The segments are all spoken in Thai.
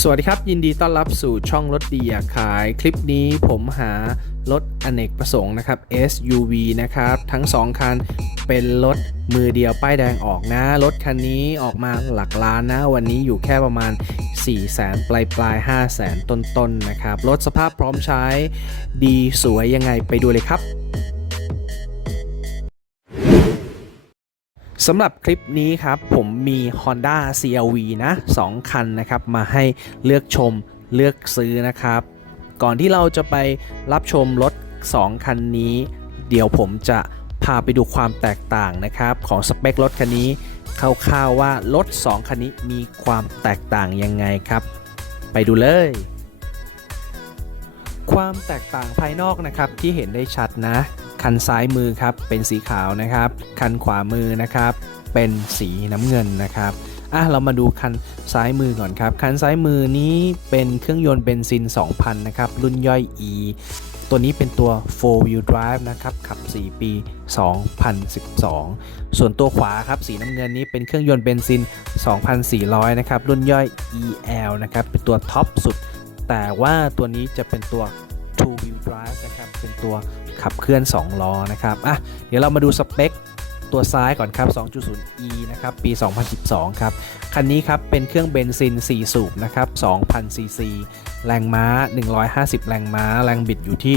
สวัสดีครับ ยินดีต้อนรับสู่ช่องรถดีอยากขาย คลิปนี้ผมหารถอเนกประสงค์นะครับ SUV นะครับทั้ง 2 คันเป็นรถมือเดียวป้ายแดงออกนะ รถคันนี้ออกมาหลักล้านนะ วันนี้อยู่แค่ประมาณ 4 0 0แสนปลายปลาย5 0 0แสนต้นๆนนะครับ รถสภาพพร้อมใช้ดีสวยยังไงไปดูเลยครับ สำหรับคลิปนี้ครับ ผมมี Honda CRV นะ2คันนะครับ มาให้เลือกชมเลือกซื้อนะครับ ก่อนที่เราจะไปรับชมรถ 2 คันนี้ เดี๋ยวผมจะพาไปดูความแตกต่างนะครับ ของสเปครถคันนี้คร่าวๆว่ารถ 2 คันนี้มีความแตกต่างยังไงครับ ไปดูเลย ความแตกต่างภายนอกนะครับที่เห็นได้ชัดนะ คันซ้ายมือครับเป็นสีขาวนะครับ คันขวามือนะครับ เป็นสีน้ำเงินนะครับอะเรามาดูคันซ้ายมือก่อนครับ คันซ้ายมือนี้เป็นเครื่องยนต์เบนซิน 2000 นะครับ รุ่นย่อย E ตัวนี้เป็นตัว4 wheel drive นะครับ ขับ 4 ปี 2012 ส่วนตัวขวาครับ สีน้ำเงินนี้เป็นเครื่องยนต์เบนซิน 2,400 นะครับ รุ่นย่อย EL นะครับ เป็นตัวท็อปสุด แต่ว่าตัวนี้จะเป็นตัว two wheel drive นะครับ เป็นตัว ขับเคลื่อน 2 ล้อนะครับอะเดี๋ยวเรามาดูสเปคตัวซ้ายก่อนครับ 2.0e นะครับ ปี 2012 ครับ คันนี้ครับ เป็นเครื่องเบนซิน 4 สูบนะครับ 2,000 ซีซี แรงม้า 150 แรงม้า แรงบิดอยู่ที่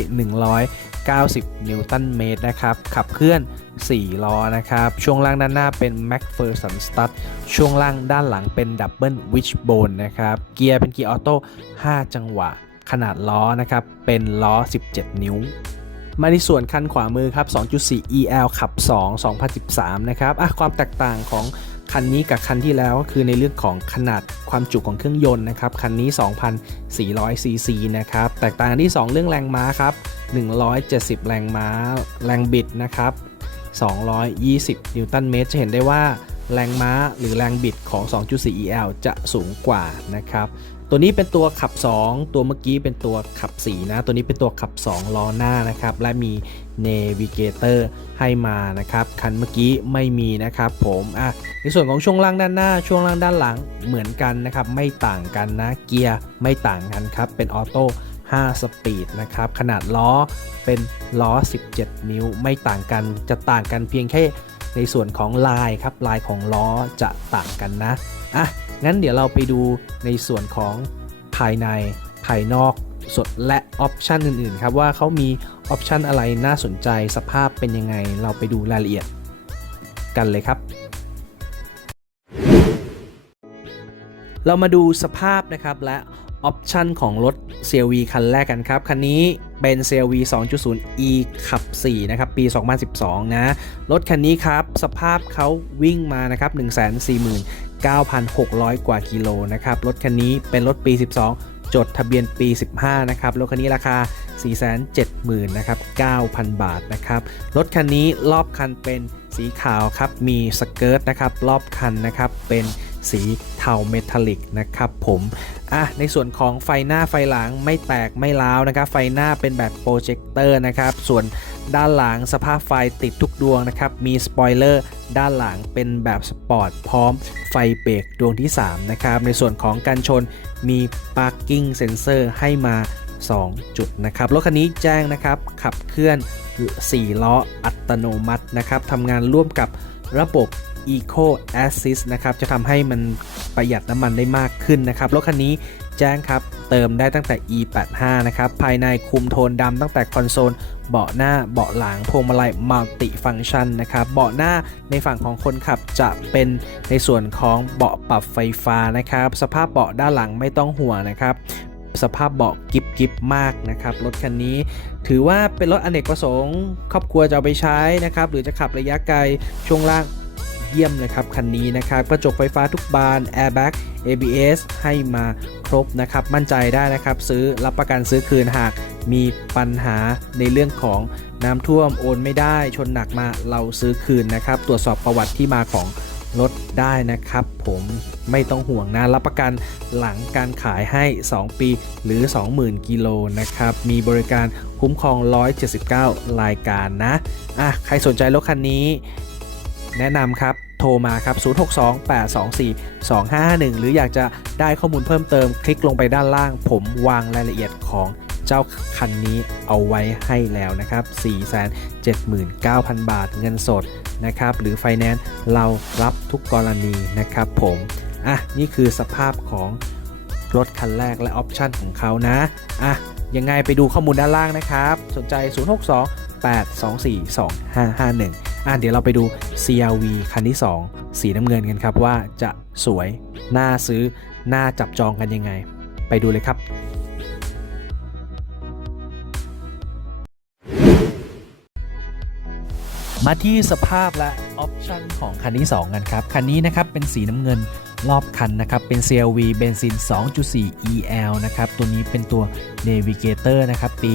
190 นิวตันเมตรนะครับ ขับเคลื่อน 4 ล้อนะครับ ช่วงล่างด้านหน้าเป็น MacPherson Stud ช่วงล่างด้านหลังเป็น Double Wishbone นะครับ เกียร์เป็นเกียร์ออโต้ 5 จังหวะ ขนาดล้อนะครับ เป็นล้อ 17 นิ้ว มาในส่วนคันขวามือครับ 2.4 EL ขับ 2 2013 นะครับอะความแตกต่างของคันนี้กับคันที่แล้วก็คือในเรื่องของขนาดความจุของเครื่องยนต์นะครับ คันนี้ 2,400 ซีซีนะครับ แตกต่างที่ 2 เรื่องแรงม้าครับ 170 แรงม้า แรงบิดนะครับ 220 นิวตันเมตร จะเห็นได้ว่าแรงม้าหรือแรงบิดของ 2.4 EL จะสูงกว่านะครับ ตัวนี้เป็นตัวขับ 2 ตัวเมื่อกี้เป็นตัวขับ4นะตัวนี้เป็นตัวขับ 2 ล้อหน้านะครับและมี Navigator ให้มานะครับคันเมื่อกี้ไม่มีนะครับผมอะในส่วนของช่วงล่างด้านหน้า ช่วงล่างด้านหลังเหมือนกันนะครับไม่ต่างกันนะเกียร์ไม่ต่างกันครับเป็นออโต้5 สปีดนะครับขนาดล้อเป็นล้อ 17 นิ้วไม่ต่างกันจะต่างกันเพียงแค่ ในส่วนของลายครับลายของล้อจะต่างกันนะอะงั้นเดี๋ยวเราไปดูในส่วนของภายในภายนอกส่วนและออปชันอื่นๆครับว่าเขามีออปชันอะไรน่าสนใจสภาพเป็นยังไง เราไปดูรายละเอียดกันเลยครับ เรามาดูสภาพนะครับและออปชันของรถ CRV คันแรกกันครับ คันนี้ เป็น CRV 2.0e ขับ 4 นะครับ ปี 2012 นะ รถคันนี้ครับ สภาพเขาวิ่งมานะครับ 149,600 กว่ากิโลนะครับ รถคันนี้เป็นรถปี 12 จดทะเบียนปี 15 นะครับ รถคันนี้ราคา 470,000นะครับ 9,000 บาทนะครับ รถคันนี้รอบคันเป็นสีขาวครับ มีสเกิร์ตนะครับ รอบคันนะครับ เป็น สีเทาเมทัลลิกนะครับผมอะในส่วนของไฟหน้าไฟหลังไม่แตกไม่ร้าวนะครับไฟหน้าเป็นแบบโปรเจคเตอร์นะครับส่วนด้านหลังสภาพไฟติดทุกดวงนะครับมีสปอยเลอร์ด้านหลังเป็นแบบสปอร์ตพร้อมไฟเบรกดวงที่ 3 นะครับ ในส่วนของการชนมี Parking Sensor ให้มา 2 จุดนะครับรถคันนี้แจ้งนะครับขับเคลื่อน 4 ล้ออัตโนมัตินะครับทำงานร่วมกับ ระบบ Eco Assist นะครับ จะทำให้มันประหยัดน้ำมันได้มากขึ้นนะครับ รถคันนี้แจ้งครับ เติมได้ตั้งแต่ E85 นะครับ ภายในคุมโทนดำตั้งแต่คอนโซล เบาะหน้า เบาะหลัง พวงมาลัยมัลติฟังชันนะครับ เบาะหน้าในฝั่งของคนขับจะเป็นในส่วนของเบาะปรับไฟฟ้านะครับ สภาพเบาะด้านหลังไม่ต้องห่วงนะครับ สภาพเบาะกิบกิบมากนะครับ รถคันนี้ถือว่าเป็นรถอเนกประสงค์ครอบครัวจะเอาไปใช้นะครับ หรือจะขับระยะไกลช่วงล่างเยี่ยมเลยครับคันนี้นะครับกระจกไฟฟ้าทุกบาน Airbag ABS ให้มาครบนะครับ มั่นใจได้นะครับซื้อรับประกันซื้อคืนหากมีปัญหาในเรื่องของน้ำท่วมโอนไม่ได้ชนหนักมาเราซื้อคืนนะครับ ตรวจสอบประวัติที่มาของ รถได้นะครับผมไม่ต้องห่วงนะรับประกันหลังการขายให้ 2 ปีหรือ 20,000 กิโลนะครับ มีบริการคุ้มครอง 179 รายการนะอะใครสนใจรถคันนี้ แนะนำครับโทรมาครับ 0628242551 หรืออยากจะได้ข้อมูลเพิ่มเติม คลิกลงไปด้านล่าง ผมวางรายละเอียดของ เจ้าคันนี้เอาไว้ให้แล้วนะครับ 479,000 บาทเงินสดนะครับ หรือไฟแนนซ์เรารับทุกกรณีนะครับผม อะ นี่คือสภาพของรถคันแรกและออปชันของเขานะ อะ ยังไงไปดูข้อมูลด้านล่างนะครับ สนใจ 062 824 2551 อะ เดี๋ยวเราไปดู CRV คันที่ 2 สีน้ำเงินกันครับว่าจะสวย น่าซื้อ น่าจับจองกันยังไง ไปดูเลยครับ มาที่สภาพและออปชันของคันที่2กันครับ คันนี้นะครับเป็นสีน้ำเงินรอบคันนะครับ เป็น CLV เบนซิน 2.4 EL นะครับ ตัวนี้เป็นตัว Navigator นะครับ ปี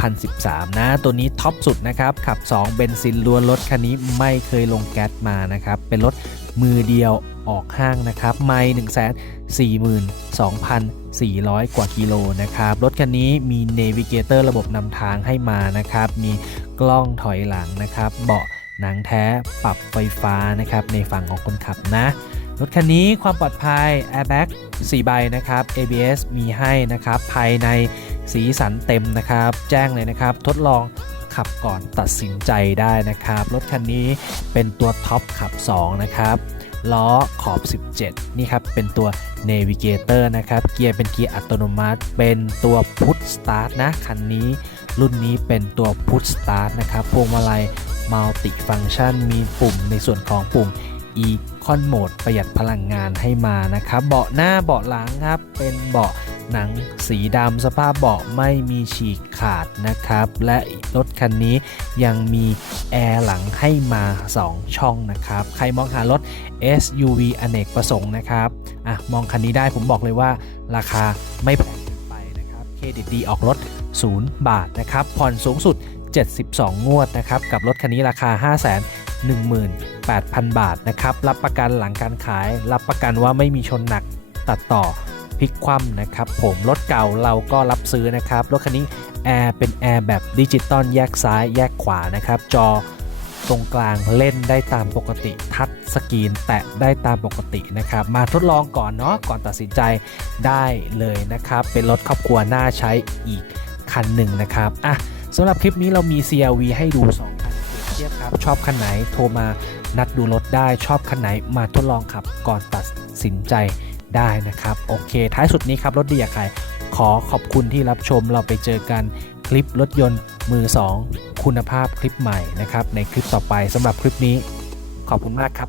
2013 นะ ตัวนี้ท็อปสุดนะครับ ขับ 2 เบนซินล้วนรถคันนี้ไม่เคยลงแก๊สมานะครับ เป็นรถ มือเดียวออกห้างนะครับไม่1 4 2 4 0 0 กว่ากิโลนะครับ รถคันนี้มี Navigator ระบบนำทางให้มานะครับ มีกล้องถอยหลังนะครับ เบาะหนังแท้ปรับไฟฟ้านะครับในฝั่งของคนขับนะ รถคันนี้ความปลอดภัย Airbag 4 ใบนะครับ ABS มีให้นะครับ ภายในสีสันเต็มนะครับ แจ้งเลยนะครับ ทดลอง ขับก่อนตัดสินใจได้นะครับ รถคันนี้เป็นตัวท็อปขับ 2 นะครับล้อขอบ 17 นี่ครับเป็นตัว Navigator นะครับ เกียร์เป็นเกียร์อัตโนมัติ เป็นตัว Push Start นะ คันนี้ รุ่นนี้เป็นตัว Push Start นะครับพวงมาลัย Multi Function มีปุ่มในส่วนของปุ่ม Econ Mode ประหยัดพลังงานให้มานะครับ เบาะหน้าเบาะหลังครับ เป็นเบาะ หนังสีดำสภาพเบาะไม่มีฉีกขาดนะครับ และรถคันนี้ยังมีแอร์หลังให้มา 2 ช่องนะครับ ใครมองหารถ SUV อเนกประสงค์นะครับอะมองคันนี้ได้ผมบอกเลยว่าราคาไม่แพงเกินไปนะครับเครดิตดีออกรถ 0 บาทนะครับผ่อนสูงสุด 72 งวดนะครับกับรถคันนี้ราคา5 1 8 0 0 0 บาทนะครับ รับประกันหลังการขาย รับประกันว่าไม่มีชนหนักตัดต่อ ลิกคว่ำนะครับผมรถเก่าเราก็รับซื้อนะครับรถคันนี้แอร์เป็นแอร์แบบดิจิตอลแยกซ้ายแยกขวานะครับจอตรงกลางเล่นได้ตามปกติทัชสกรีนแตะได้ตามปกตินะครับ มาทดลองก่อนเนาะก่อนตัดสินใจได้เลยนะครับ เป็นรถครอบครัวน่าใช้อีกคันหนึ่งนะครับอะสำหรับคลิปนี้เรามี CRV ให้ดู 2 คันเปรียบเทียบครับ ชอบคันไหนโทรมานัดดูรถได้ชอบคันไหนมาทดลองขับก่อนตัดสินใจ ได้นะครับ โอเค ท้ายสุดนี้ครับ รถดีอยากขายขอขอบคุณที่รับชมเราไปเจอกันคลิปรถยนต์มือ 2 คุณภาพคลิปใหม่นะครับ ในคลิปต่อไปสำหรับคลิปนี้ ขอบคุณมากครับ